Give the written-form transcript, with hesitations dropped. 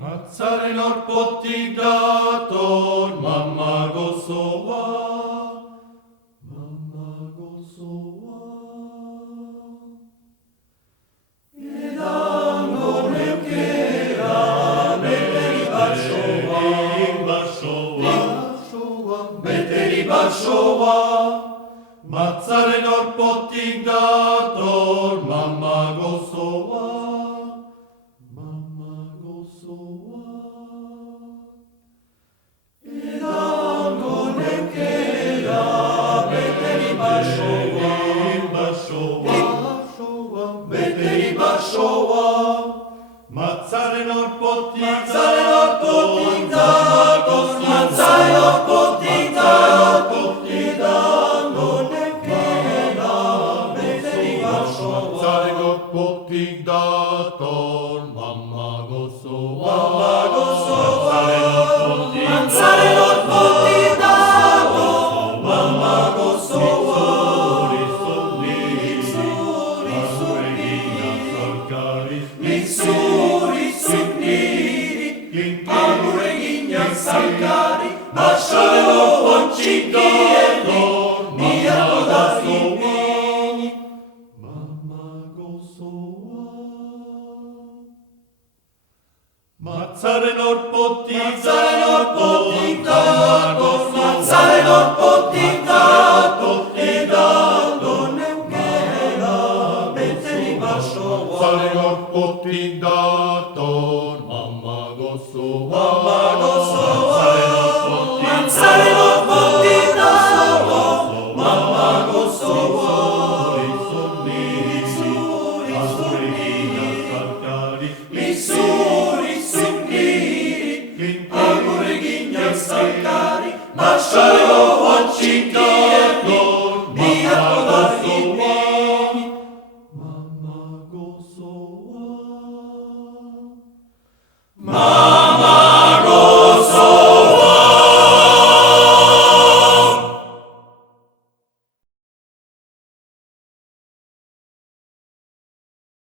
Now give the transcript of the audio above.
Matzaren orpotik dator mama gozoa, mama gozoa. Edango neukera beteri basoa, beteri basoa. Matzaren orpotik dator mama gozoa. Beteri basoa, matzaren orpotik dator, matzaren orpotik dator, edango neukera, beteri basoa. Matzaren orpotik dator, mama gozoa, matzaren orpotik dator, mama gozoa. Zalkari, basolo pontxikieto, miako da zimini. Mama gozoa. Matzaren orpotik dator, matzaren orpotik dator, edango neukera, beteri basoa. Matzaren orpotik dator, mama gozoa.